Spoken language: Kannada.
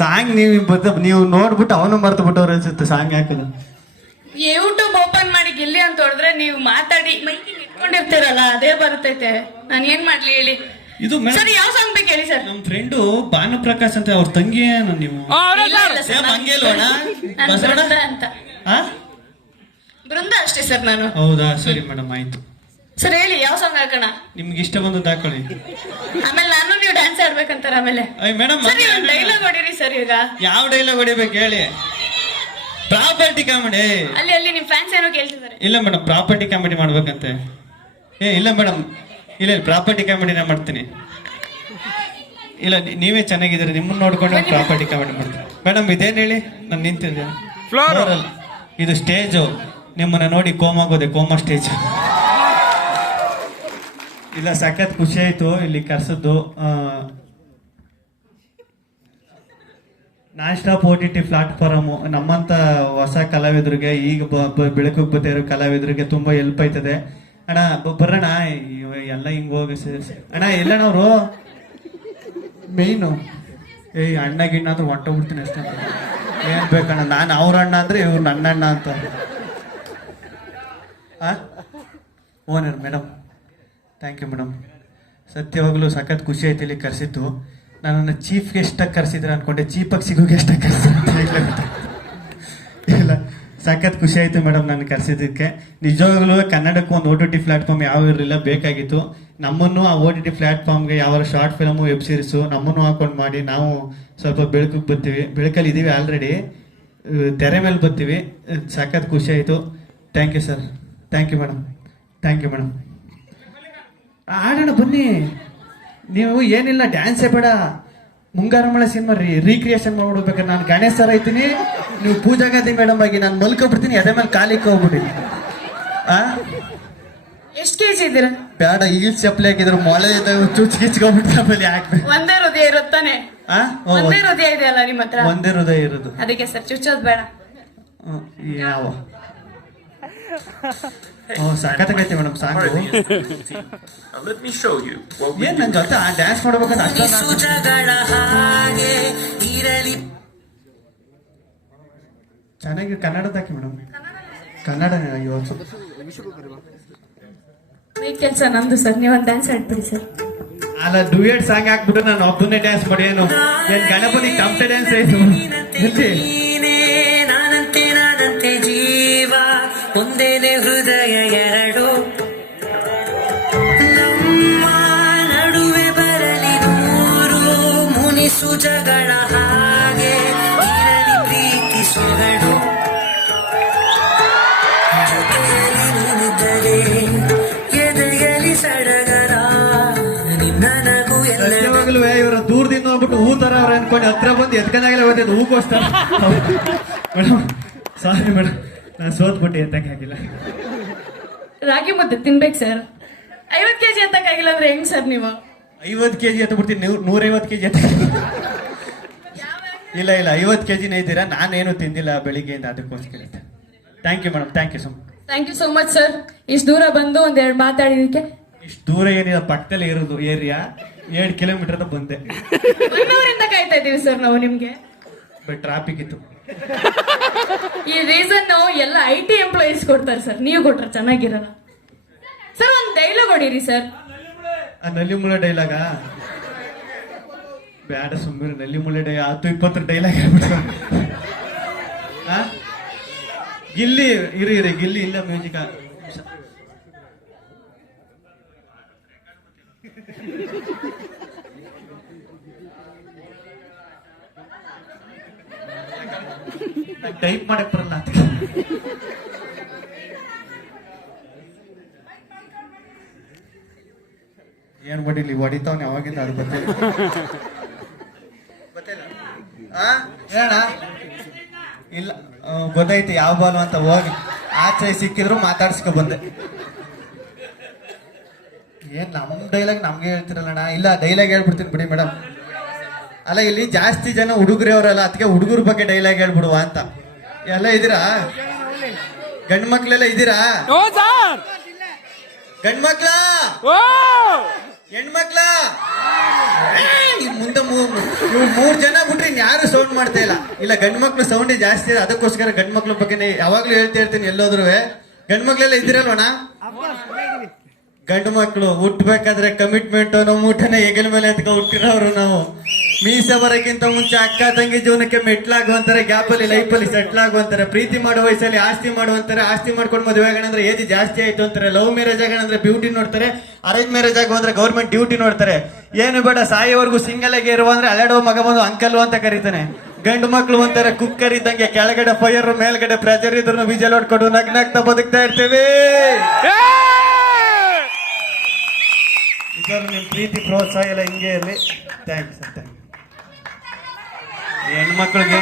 ಸಾಂಗ್ ನೀವು ನೋಡ್ಬಿಟ್ಟು ಅವನು ಮರ್ತು ಬಿಟ್ಟವ್ರು ಅನ್ಸುತ್ತೆ ಸಾಂಗ್ ಯಾಕದು. ಯೂಟ್ಯೂಬ್ ಓಪನ್ ಮಾಡಿ ಗಿಲ್ಲಿ ಅಂತ ಹೊಡೆದ್ರೆ ನೀವು ಮಾತಾಡಿ ಮೈಕಿಂಗ್ ಇಟ್ಕೊಂಡಿರ್ತೀರಲ್ಲ ಅದೇ ಬರ್ತೈತೆ. ನಾನು ಏನ್ ಮಾಡ್ಲಿ ಹೇಳಿ. ಇದು ಸರ್ ಯಾವ ಸಾಂಗ್ ಬೇಕು ಹೇಳಿ ಸರ್. ನಮ್ ಫ್ರೆಂಡು ಭಾನುಪ್ರಕಾಶ್ ಅಂತ ಅವ್ರ ತಂಗಿ ನೀವು ಬೃಂದ ಅಂತ. ಬೃಂದ ಅಷ್ಟೇ ಸರ್ ನಾನು. ಹೌದಾ, ಸರಿ ಮೇಡಮ್ ಆಯ್ತು. ಸರ್ ಹೇಳಿ ಯಾವ ಸಾಂಗ್ ಹಾಕೋಣ. ನಿಮ್ಗೆ ಇಷ್ಟ ಬಂದದ್ದು ಹಾಕೊಳ್ಳಿ. ಆಮೇಲೆ ನಾನು ನೀವು ಡ್ಯಾನ್ಸ್ ಆಡ್ಬೇಕಂತಾರ. ಆಮೇಲೆ ಮೇಡಮ್ ಡೈಲಾಗ್ ಹೊಡೀರಿ ಸರ್. ಈಗ ಯಾವ ಡೈಲಾಗ್ ಹೊಡಿಬೇಕು ಹೇಳಿ. Property comedy. ಅಲ್ಲಿ ನಿಮ್ ಫ್ಯಾನ್ಸ್ ಏನೋ ಕೇಳ್ತಿದ್ದಾರೆ. ಇಲ್ಲ ಮೇಡಮ್, ಪ್ರಾಪರ್ಟಿ ಕಾಮಿಡಿ ಮಾಡ್ಬೇಕಂತೆ. ಇಲ್ಲ ಮೇಡಮ್, ಇಲ್ಲ ಪ್ರಾಪರ್ಟಿ ಕಾಮಿಡಿನ ಮಾಡ್ತೀನಿ. ಇಲ್ಲ ನೀವೇ ಚೆನ್ನಾಗಿದ್ದೀರಿ, ನಿಮ್ಮನ್ನ ನೋಡ್ಕೊಂಡು ಪ್ರಾಪರ್ಟಿ ಕಾಮಿಡಿ ಮಾಡ್ತೀನಿ. ಮೇಡಮ್ ಇದೇನು ಹೇಳಿ, ನಾನು ನಿಂತಿದ್ದೆ ಫ್ಲೋರಲ್. ಇದು ಸ್ಟೇಜು, ನಿಮ್ಮನ್ನ ನೋಡಿ ಕೋಮಾಗೋದೆ, ಕೋಮಾ ಸ್ಟೇಜ್. ಇಲ್ಲ ಸಖತ್ ಖುಷಿ ಆಯ್ತು ಇಲ್ಲಿ ಕರ್ಸದ್ದು. ನಾನ್ ಸ್ಟಾಪ್ OTT ಪ್ಲಾಟ್ಫಾರ್ಮ್ ನಮ್ಮಂತ ಹೊಸ ಕಲಾವಿದರಿಗೆ, ಈಗ ಬೆಳಕಿಗೆ ಬರ್ತಾ ಇರೋ ಕಲಾವಿದರಿಗೆ ತುಂಬಾ ಹೆಲ್ಪ್ ಆಯ್ತದೆ. ಅಣ್ಣ ಬರೋಣ ಎಲ್ಲ ಹಿಂಗ್ ಹೋಗಿ ಅಣ್ಣ ಎಲ್ಲಣ್ಣವ್ರು ಮೇಯ್ನು ಅಣ್ಣ ಗಿಣ್ಣ ಅಂದ್ರೆ ಹೊಂಟೋಗ್ಬಿಡ್ತೀನಿ ಅಷ್ಟೇ. ಏನ್ ಬೇಕಣ್ಣ, ನಾನು ಅವ್ರ ಅಣ್ಣ ಅಂದ್ರೆ ಇವ್ರು ನನ್ನ ಅಣ್ಣ ಅಂತ. Owner madam, thank you madam. ಸತ್ಯವಾಗ್ಲೂ ಸಖತ್ ಖುಷಿ ಆಯ್ತು ಇಲ್ಲಿ ಕರೆಸಿದ್ದು. ನನ್ನನ್ನು ಚೀಫ್ ಗೆಸ್ಟಾಗಿ ಕರೆಸಿದ್ರೆ ಅನ್ಕೊಂಡೆ, ಚೀಪಾಗಿ ಸಿಗೋ ಗೆಸ್ಟಾಗಿ ಕರೆಸಿದ್ರೆ. ಇಲ್ಲ ಸಖತ್ ಖುಷಿ ಆಯ್ತು ಮೇಡಮ್ ನಾನು ಕರೆಸಿದ್ದಕ್ಕೆ. ನಿಜವಾಗ್ಲೂ ಕನ್ನಡಕ್ಕೆ ಒಂದು OTT ಪ್ಲಾಟ್ಫಾರ್ಮ್ ಯಾವ ಇರಲಿಲ್ಲ, ಬೇಕಾಗಿತ್ತು. ನಮ್ಮನ್ನು ಆ OTT ಪ್ಲಾಟ್ಫಾರ್ಮ್ಗೆ ಯಾವ ಶಾರ್ಟ್ ಫಿಲಮು, ವೆಬ್ ಸೀರೀಸು ನಮ್ಮನ್ನು ಹಾಕೊಂಡು ಮಾಡಿ ನಾವು ಸ್ವಲ್ಪ ಬೆಳಕಿಗೆ ಬರ್ತೀವಿ. ಬೆಳಕಲ್ಲಿ ಇದ್ದೀವಿ ಆಲ್ರೆಡಿ, ತೆರೆ ಮೇಲೆ ಬರ್ತೀವಿ. ಸಖತ್ ಖುಷಿ ಆಯಿತು. Thank you sir. Thank you madam. Thank you madam. ಆಡೋಣ ಬನ್ನಿ. ನೀವು ಏನಿಲ್ಲ, ಡ್ಯಾನ್ಸೇ ಬೇಡ, ಮುಂಗಾರು ಮಳೆ ಸಿನಿಮಾ ರೀಕ್ರಿಯೇಷನ್ ಮಾಡ್ಬಿಡ್ಬೇಕಾದ್ರೆ ನಾನು ಗಣೇಶ್ ಸರ್ ಐತೀನಿ, ನೀವು ಪೂಜಾ ಗಾಂಧಿ ಮೇಡಮ್ ಆಗಿ ನಾನು ಮಲ್ಕೊಬಿಡ್ತೀನಿ, ಅದೇ ಮೇಲೆ ಕಾಲಿಕ್ಕೆ ಹೋಗ್ಬಿಡಿ. ಎಷ್ಟು ಕೆಜಿ ಇದ್ದೀರಾ? ಬೇಡ, ಈಗ ಚಪ್ಪಲಿ ಹಾಕಿದ್ರು ಮೊಳೆ ಚುಚ್ಕಿಚ್ಕೊಂಡ್ಬಿಟ್ಟು ಹಾಕ್ಬೇಕು. ಒಂದೇ ಹೃದಯ ಇರುತ್ತಾನೆ. ಒಂದೇ ಹೃದಯ ಇದೆ ಅಲ್ಲ ನಿಮ್ಮ ಹತ್ರ? ಒಂದೇ ಹೃದಯ ಇರೋದು, ಅದಕ್ಕೆ ಸರ್ ಚುಚ್ಚೋದು ಬೇಡ. ಯಾವ ಸಾಕತ್ತಾಗೈತಿ ಮೇಡಮ್ ಸಾಂಗ್. ಏನ್ ನನ್ ಜೊತೆ ಡ್ಯಾನ್ಸ್ ಮಾಡ್ಬೇಕಂತ ಚೆನ್ನಾಗಿ ಕನ್ನಡದಾಕಿ ಮೇಡಮ್. ಕನ್ನಡ ಕೆಲಸ ನಂದು ಸರ್, ನೀವೊಂದು ಡ್ಯಾನ್ಸ್ ಆಡ್ಬಿಡಿ ಸರ್. ಅಲ್ಲ ಡ್ಯೂಯೆಟ್ ಸಾಂಗ್ ಹಾಕ್ಬಿಟ್ಟು ನಾನು ಒಬ್ಬನೇ ಡ್ಯಾನ್ಸ್ ಮಾಡಿ ಏನು ಏನ್ ಗಣಪತಿ ಟಮ್ಟೆ ಡ್ಯಾನ್ಸ್ ಆಯ್ತು. ಜೀವ ಒಂದೇನೆ ಹೃದಯ ಎರಡು, ನಮ್ಮ ನಡುವೆ ಬರಲಿ ನೂರು ಮುನಿಸು ಜಗಳ ಹಾಗೆ ಇರಲಿ ಪ್ರೀತಿ ಸೊಗಡು, ಜೊತೆಯಲ್ಲಿದ್ದರೆ ಎದೆಯಲಿ ಸಡಗರ ನಿನ್ನ ನಗು ಎಲ್ಲವಾಗಲೂ ಇವರು ದೂರದಿಂದ ಹೋಗ್ಬಿಟ್ಟು ಹೂ ತರ ಅವ್ರು ಅನ್ಕೊಂಡು ಹತ್ರ ಬಂದು ಎತ್ಕೊಂಡಾಗಲೇ ಬಂದಿದ್ದು ಹೂಗೋಸ್ಕರ. ಮೇಡಮ್ ಸಾರಿ ಮೇಡಮ್, ನಾನು ಸೋತ್ಬಿಟ್ಟೆ ಎತ್ತಕ್ಕಾಗಿಲ್ಲ. ರಾಗಿ ಮುದ್ದೆ ತಿನ್ಬೇಕು ಸರ್. 50 kg ಎತ್ತಕ್ಕಾಗಿಲ್ಲ ಅಂದ್ರೆ ಹೆಂಗ್ ಸರ್ ನೀವು? 50 kg ಎತ್ತ ಬಿಡ್ತೀನಿ, ನೀವು 150 kg ಎತ್ತ. ಇಲ್ಲ 50 kgನೇ ಇದ್ದೀರಾ, ನಾನೇನು ತಿಂದಿಲ್ಲ ಬೆಳಿಗ್ಗೆಯಿಂದ, ಅದಕ್ಕೋಸ್ಕರ. Thank you madam. Thank you so much. Thank you so much sir. ಇಷ್ಟು ದೂರ ಬಂದು ಒಂದೆರಡು ಮಾತಾಡಿದಕ್ಕೆ. ಇಷ್ಟು ದೂರ ಏನಿಲ್ಲ, ಪಕ್ಕದಲ್ಲೇ ಇರೋದು ಏರಿಯಾ, 7 ಕಿಲೋಮೀಟರ್ ಬಂದೆ. 1 ಅವರಿಂದ ಕಾಯ್ತಾ ಇದ್ದೀವಿ ಸರ್ ನಾವು ನಿಮ್ಗೆ. ಬಟ್ ಟ್ರಾಫಿಕ್ ಇತ್ತು. ಈ ರೀಸನ್ ಎಲ್ಲ IT ಎಂಪ್ಲಾಯೀಸ್ ಕೊಡ್ತಾರೆ ಸರ್, ನೀವು ಕೊಟ್ರೆ ಚೆನ್ನಾಗಿರಲ್ಲ ಸರ್. ಒಂದು ಡೈಲಾಗ್ ಹೊಡೀರಿ ಸರ್. ನಲ್ಲಿ ಮುಳ್ಳೆ ಡೈಲಾಗ ಬೇಡ, ಸುಮ್ಮನೆ ನಲ್ಲಿ ಮುಳ್ಳೆ 10-20 ಡೈಲಾಗ್ ಹೇಳ್ಬಿಟ್ಟು. ಗಿಲ್ಲಿ ಇರಿ ಗಿಲ್ಲಿ ಇಲ್ಲ ಮ್ಯೂಸಿಕ್. ಟೈಪ್ ಮಾಡಕ್ ಬರಲ್ಲ. ಏನ್ ಹೊಡಿಲಿ, ಹೊಡಿತಾವ್ನೆ ಅವಾಗಿಂದ. ಅದು ಗೊತ್ತಿಲ್ಲ ಹೇಳ. ಇಲ್ಲ ಗೊತ್ತಾಯ್ತು ಯಾವ ಬಾಲು ಅಂತ. ಹೋಗಿ ಆಚೆ ಸಿಕ್ಕಿದ್ರು ಮಾತಾಡ್ಸ್ಕೊ ಬಂದೆ. ಏನ್ ನಮ್ ಡೈಲಾಗ್ ನಮ್ಗೆ ಹೇಳ್ತಿರಲ್ಲಣ್ಣ. ಇಲ್ಲ ಡೈಲಾಗ್ ಹೇಳ್ಬಿಡ್ತೀನಿ ಬಿಡಿ ಮೇಡಮ್. ಅಲ್ಲ ಇಲ್ಲಿ ಜಾಸ್ತಿ ಜನ ಹುಡುಗರೇ ಅವರಲ್ಲ, ಅದಕ್ಕೆ ಹುಡುಗರ ಬಗ್ಗೆ ಡೈಲಾಗ್ ಹೇಳ್ಬಿಡುವ ಅಂತ. ಎಲ್ಲ ಇದ್ದೀರಾ? ಗಂಡ್ ಮಕ್ಳೆಲ್ಲ ಇದ್ದೀರಾ? ಗಂಡ್ ಮಕ್ಳ, ಹೆಣ್ಮಕ್ಳ ಮುಂದೆ ಇವ್ರು 3 ಜನ ಬಿಟ್ರೆ ಯಾರು ಸೌಂಡ್ ಮಾಡ್ತಾ ಇಲ್ಲ ಗಂಡು ಮಕ್ಳು ಸೌಂಡೇ ಜಾಸ್ತಿ ಇದೆ. ಅದಕ್ಕೋಸ್ಕರ ಗಂಡು ಮಕ್ಳ ಬಗ್ಗೆ ಯಾವಾಗ್ಲೂ ಹೇಳ್ತಾ ಇರ್ತೀನಿ ಎಲ್ಲೋದ್ರು. ಗಂಡು ಮಕ್ಳೆಲ್ಲ ಇದ್ದೀರಲ್ವಣ? ಗಂಡು ಮಕ್ಳು ಹುಟ್ಬೇಕಾದ್ರೆ ಕಮಿಟ್ಮೆಂಟ್ ನಮ್ಮ ಊಟನ ಹೆಗಲ ಮೇಲೆ ಎತ್ಕೊ ಹುಟ್ಟಿರೋರು ನಾವು. ಮೀಸೆ ಬರೋಕ್ಕಿಂತ ಮುಂಚೆ ಅಕ್ಕ ತಂಗಿ ಜೀವನಕ್ಕೆ ಮೆಟ್ಲಾಗುವಂತಾರೆ, ಗ್ಯಾಪಲ್ಲಿ ಲೈಫಲ್ಲಿ ಸೆಟ್ಲ್ ಆಗುವಂತಾರೆ, ಪ್ರೀತಿ ಮಾಡುವ ವಯಸ್ಸಲ್ಲಿ ಆಸ್ತಿ ಮಾಡುವಂತಾರೆ, ಆಸ್ತಿ ಮಾಡ್ಕೊಂಡು ಮದುವೆ ಆಗೋಣಂದ್ರೆ ಏಜ್ ಜಾಸ್ತಿ ಆಯ್ತು ಅಂತಾರೆ, ಲವ್ ಮ್ಯಾರೇಜ್ ಆಗೋಣಂದ್ರೆ ಬ್ಯೂಟಿ ನೋಡ್ತಾರೆ, ಅರೇಂಜ್ ಮ್ಯಾರೇಜ್ ಆಗೋ ಅಂದ್ರೆ ಗೌರ್ಮೆಂಟ್ ಡ್ಯೂಟಿ ನೋಡ್ತಾರೆ. ಏನು ಬೇಡ ಸಾಯೋವರೆಗೂ ಸಿಂಗಲ್ ಆಗಿ ಇರುವ ಅಂದ್ರೆ ಅಲ್ಲಾಡೋ ಮಗ ಬಂದು ಅಂಕಲ್ ಅಂತ ಕರೀತಾನೆ. ಗಂಡು ಮಕ್ಳು ಒಂಥರ ಕುಕ್ಕರ್ ಇದ್ದಂಗೆ, ಕೆಳಗಡೆ ಫೈರ್ ಮೇಲ್ಗಡೆ ಪ್ರೆಜರ್ ಇದ್ರು ವಿಜಲ್ ಹೊಡ್ಕೊಂಡು ನಗ್ನಾಗ್ತಾ ಬದುಕ್ತಾ ಇರ್ತೀವಿ. ಇದನ್ನು ನಿಮ್ ಪ್ರೀತಿ ಪ್ರೋತ್ಸಾಹ ಎಲ್ಲ ಹಿಂಗೆ ಇರಲಿ. ಥ್ಯಾಂಕ್ಸ್. ಹೆಣ್ಮಕ್ಳಿಗೆ